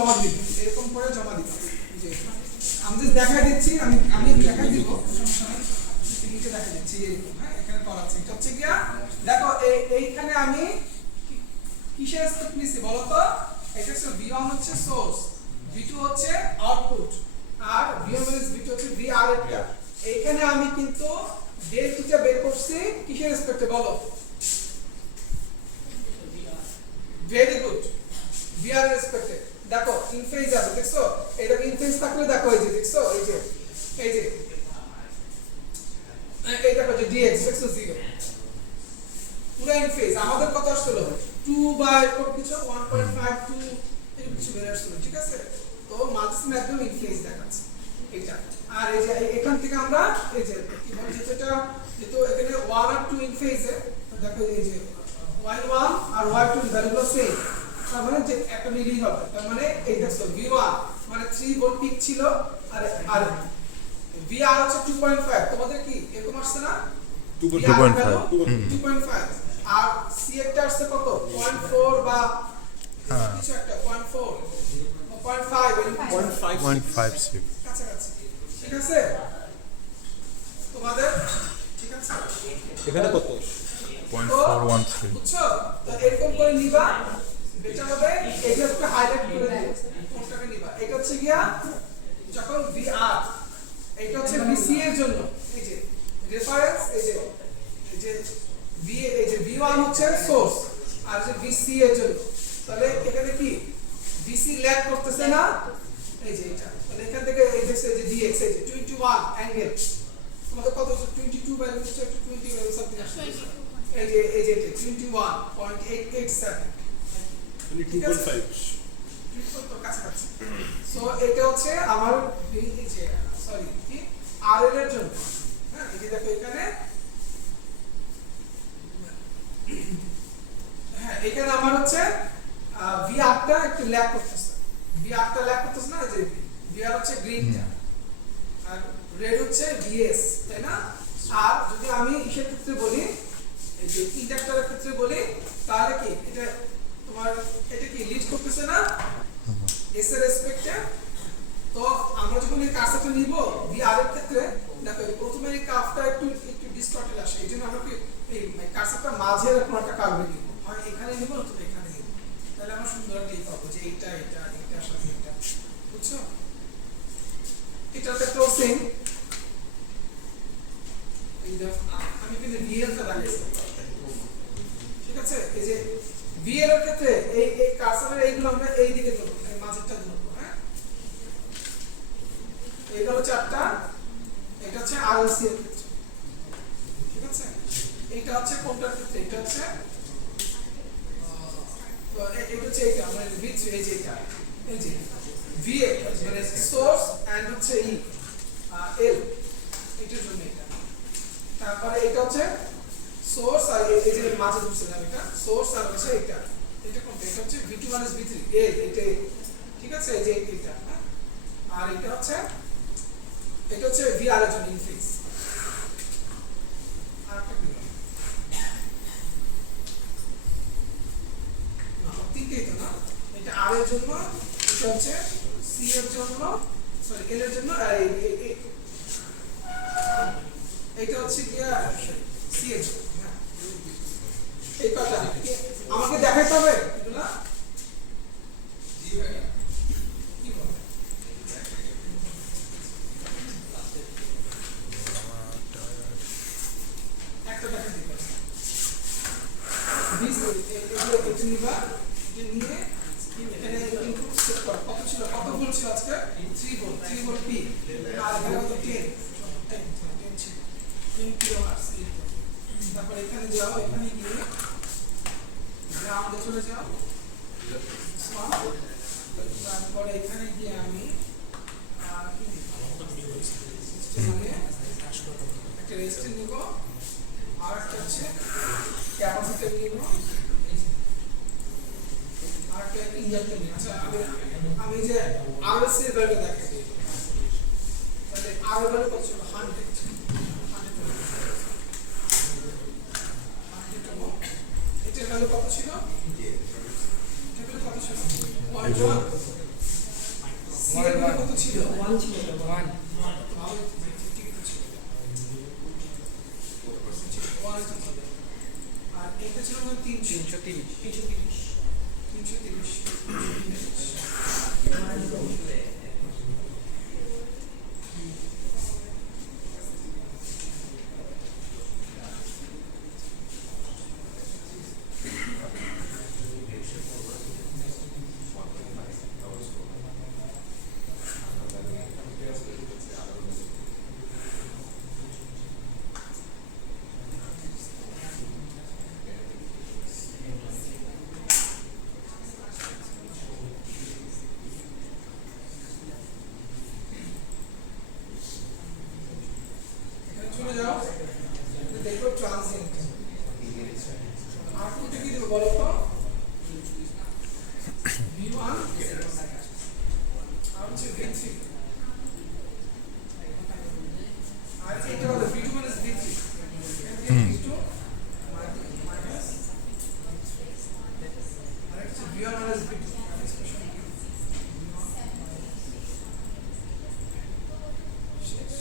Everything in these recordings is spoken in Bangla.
জমা দিব, এরকম করে জমা দিব। যে আমি দেখাই দিচ্ছি, আমি দেখাই দিব, সমস্যা নেই, নিচে দেখাই দিচ্ছি এরকম। হ্যাঁ, এখানে করা আছে। এটা হচ্ছে গিয়া দেখো এইখানে আমি কিসের স্টেপ নিছি বলো তো? এটা হচ্ছে v1 হচ্ছে সোর্স, v2 হচ্ছে আউটপুট, আর v1 v2 হচ্ছে vr এটা। এইখানে আমি কিন্তু ডেল থিটা বের করছি কিসের রেসপেক্টে বলো? Very good, vr রেসপেক্টে। দেখো ইন ফেজ আছে, দেখছো? এটা ইন ফেজ থাকলে দেখো এই যে, দেখছো? এই যে এই দেখো যে dx দেখছো 0 পুরো ইন ফেজ। আমাদের কত আসছিল? 2 বা এরকম কিছু 1.52 এরকম কিছু বের আসছিল, ঠিক আছে? তো মাল্টিসিম একদম ইন ফেজ দেখাচ্ছে এটা। আর এই যে এখান থেকে আমরা এই যে কি বলে যেটা, যেহেতু এখানে 1 আর 2 ইন ফেজে, তো দেখো এই যে y1 আর y2 এর ভ্যালুগুলো সেম, তার মানে যে একটা মিলিং হবে। তার মানে এই দেখো v1 মানে 3 ভোল্ট পিক ছিল, আর vr হচ্ছে 2.5। তোমাদের কি এরকম আসছে না? 2.5 আর সি একটা আসছে কত? 0.4 বা কিছু একটা 0.4 0.5 1.56 কাছাকাছি, ঠিক আছে তোমাদের? ঠিক আছে, এখানে কত? 0.413 বুঝছো? তো এরকম করে নিবা, বেটা হবে এইটা একটু হাইলাইট করে দিও কোনটাকে নিবা। এটা হচ্ছে গিয়া যখন vr, এটা হচ্ছে vc এর জন্য, এই যে রেফারেন্স, এই যে v1 হচ্ছে সোর্স, আর যে vc এর জন্য, তাহলে এখানে কি vc ল্যাগ করতেছে না? এই যে এটা, তাহলে এখান থেকে এই যে dx, এই যে 21 অ্যাঙ্গেল, তোমাদের কত হচ্ছে? 22 বাই হচ্ছে 20 বাই সামথিং আসছে, এই যে 21.887, মানে 2.5 তো কাছাকাছি। সো এটা হচ্ছে আমার এই যে সরি কি rl এর জন্য। হ্যাঁ, এই যে দেখো এখানে, হ্যাঁ এখানে আমার হচ্ছে vr টা একটু ল্যাগ করতেছে, vr টা ল্যাগ করতেছে না? এই যে vr হচ্ছে গ্রিনটা, আর রেড হচ্ছে vs, তাই না? আর যদি আমি ইসের ক্ষেত্রে বলি, এই যে ইন্ডাক্টরের ক্ষেত্রে বলি, তাহলে কি এটা তোমার এটা কি লিড করতেছে না s এর রেসপেক্টে? তো আমরা যখন এই কার্সারটা নিব vr এর ক্ষেত্রে, দেখো প্রথমে এই কার্ভটা একটু ডিসটর্টেড আসে, এইজন্য আমরা কি এই কার্সারটা মাঝে এরকম একটা কার্ভে নিব, হয় এখানে নিব অথবা এখানে নিব, তাহলে আমরা সুন্দর একটা এই পাবো যে এইটার সাথে এটা, বুঝছো? এটাতে ক্রসিং, এই যে আমি কিন্তু vl টা দেখাইছি, ঠিক আছে? এই যে vl এর ক্ষেত্রে এই কার্সারের এইগুলো আমরা এই দিকে ধরব, এই মাঝেরটা ধরব। হ্যাঁ, এইটা হচ্ছে চারটা, এটা হচ্ছে RLC এর ক্ষেত্রে, ঠিক আছে? এইটা হচ্ছে কোনটার ক্ষেত্রে? এটা হচ্ছে এটা হচ্ছে এইটা মানে V3, এই যে এটা, এই যে VA মানে সোর্স এন্ড হচ্ছে L, এটার জন্য এটা। তারপরে এটা হচ্ছে সোর্স, আর এই যে মাঝে বুঝছিলাম এটা সোর্স, আর হচ্ছে এটা কোনটা? এটা হচ্ছে V2 V3 এটা, ঠিক আছে? এই যে এটা, আর এটা হচ্ছে VR এর জন্য ইনফিক্স। আর একটা কি না, তিনটেই তো না, এটা R এর জন্য, এটা হচ্ছে C এর জন্য, সরি L এর জন্য, আর এইটা হচ্ছে কি C এর জন্য। হ্যাঁ, এই কথা আমাকে দেখাইতে হবে এগুলা। জি ভাই, কি বলে একটা দেখা দিতে এটা নিবা, এটা নিয়ে এখানে ইনপুট সেট কর। কত ছিল, কত ভোল্ট ছিল আজকে? 3 ভোল্ট পি, আর এখানে কত 10 ছিল 10 কিলো হার্টজ। তারপর এখানে যাও, এখানে গিয়ে গ্রাউন্ডে চলে যাও, তারপরে এখানে গিয়ে আমি কি একটা রেজিস্ট্যান্স নিব, আর একটা হচ্ছে ক্যাপাসিটর নিব, আর একটা ইন্ডাক্টর নিব। আচ্ছা, আমি যে আরএলসি এর ভ্যালু দেখাই, তাহলে আর এর ভ্যালু কত ছিল? 100 এটার ভ্যালু কত ছিল? এটার ভ্যালু কত ছিল? 0.1 সি এর মধ্যে কত ছিল? 1 ছিল 1 ভালো ঠিকই তো ছিল। 1 ছিল। আর এটা ছিল মনে হয় 330 330 এখানে চলে যাও, দেখো ট্রানজিয়েন্ট। আর কোনটা কি দেবো বলো তো? V1 আর হচ্ছে V3। আর এটা হলো V2 minus V3। V2 minus আর হচ্ছে V1 minus V2 এক্সপ্রেশন শেষ।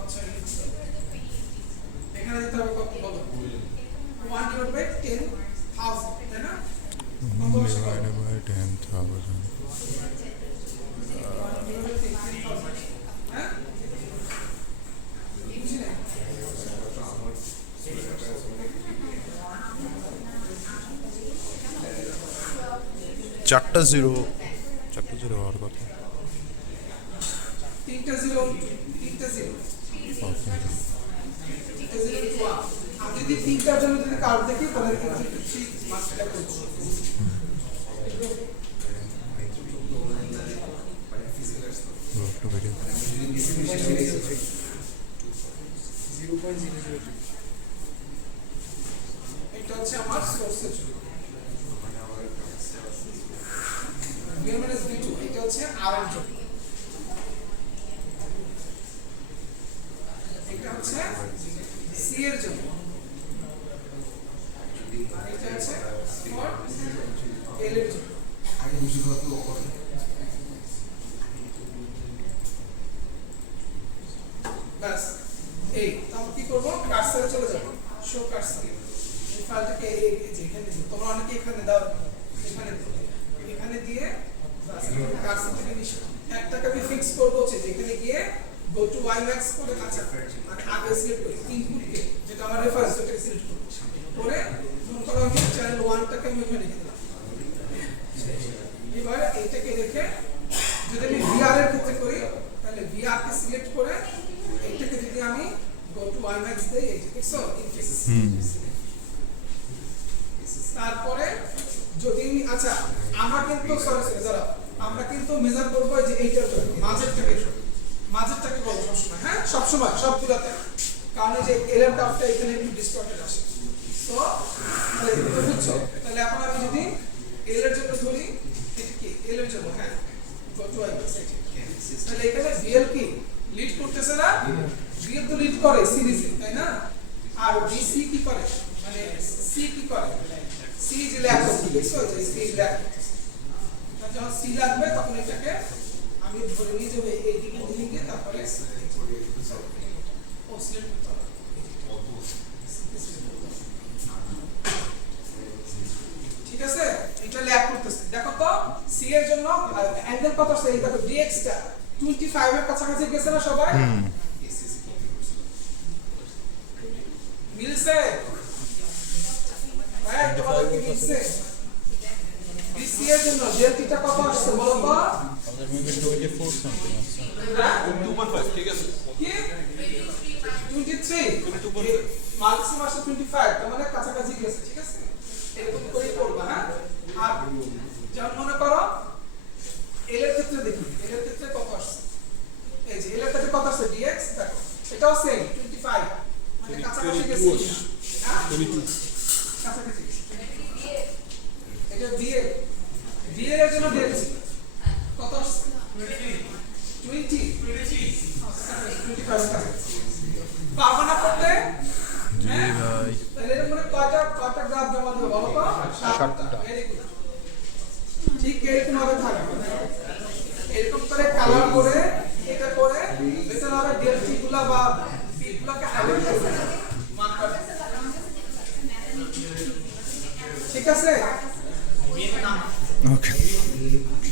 আচ্ছা এখানে দিতে হবে কত বলো? 1 divided by 10,000 তাই না? কত আসে কত? Divided by 10,000. 1 divided by 10,000 হ্যাঁ? বুঝি নাই? চারটা জিরো আর কত? তিনটা জিরো তিনটা জিরো আমি যদি তিনটার জন্য যদি কার্ড দেখি তাহলে কিন্তু ঠিক মাসটা করছি। একটু বেরিয়ে 0.003 এটা হচ্ছে আমার সোর্সের জন্য V1 minus V2 এটা হচ্ছে R এর জন্য এটা হচ্ছে C এর জন্য আর এটা হচ্ছে for L এর জন্য বাস এই তাহলে কি করব কার্সারে চলে যাব শো কার্সার এই ফাইলটাকে এই যে এখানে দিই তোমরা অনেকে এখানে দাও এখানে দিয়ে বাস কার্সার থেকে নিশো একটাকে আমি ফিক্স করব হচ্ছে যেখানে গিয়ে গো টু ymax করে আচ্ছা মানে আগে সিলেক্ট করি ইনপুটকে যেটা আমার রেফারেন্স ওটাকে সিলেক্ট করব করে মনে করো আমি চ্যানেল 1 টাকে আমি এখানে লিখে দিলাম এবার এইটাকে রেখে যদি আমি VR এর ক্ষেত্রে করি তাহলে VR কে সিলেক্ট করে এইটাকে যদি আমি গো টু ymax দেই এই যে দেখছো ইনফিক্স তারপরে যদি আচ্ছা আমরা কিন্তু সরি যারা আমরা কিন্তু মেজার করব যে এইটার জন্য মাঝেরটাকে বলবো সবসময় হ্যাঁ সবসময় সবগুলোতে কারণ এই যে এলএম টাফটা এখানে একটু ডিসটর্টেড আসে তো তাহলে এটা বুঝছো তাহলে এখন আমি যদি এল এর জন্য ধরি এটা কি এল এর জন্য হ্যাঁ গো টু ymax তাহলে এখানে বিএল কি লিড করতেছে না বিএল তো লিড করে সিরিজে তাই না আর বিসি কি করে মানে সি কি করে সি যে ল্যাগ করতে দেখছো যে সি ল্যাগ করতেছে যখন সি লাগবে তখন এটাকে আমি ধরে নিয়ে যাবো এইদিকে দিকে তারপরে ও সিলেক্ট করতে হবে ঠিক আছে এটা ল্যাগ করতেছে দেখো তো সি এর জন্য অ্যাঙ্গেল কত আছে এই দেখো dx টা 25 এর কাছাকাছি গেছে না সবাই মিলছে ভাই তোমাদের কি মিলছে বিসি এর জন্য ডেল্টা কত আসছে বলো তো আমাদের মেবি 24 সামথিং আছে 2.5 ঠিক আছে কি 23 মার্কস আসছে 25 তার মানে কাছাকাছি গেছে ঠিক আছে এরকম করেই করবা হ্যাঁ আর যেমন মনে করো এল এর ক্ষেত্রে দেখি এল এর ক্ষেত্রে কত আসছে এই যে এল এর ক্ষেত্রে কত আসছে dx দেখো এটাও সেম 25 মানে কাছাকাছি গেছে হ্যাঁ 22 কাছাকাছি এটা দিয়ে এর জন্য দিয়েছি কত আসছে 25 পারবা না করতে জি ভাই তাহলে এর মানে কয়টা গ্রাফ জমা দেব বলো তো 7টা ভেরি গুড ঠিক এরকম ভাবে থাকবে এরকম করে কালার করে এটা করে ভেতরে হবে ডেল্টি গুলা বা বিট গুলাকে হাইলাইট করবে মার্কার ঠিক আছে ওকে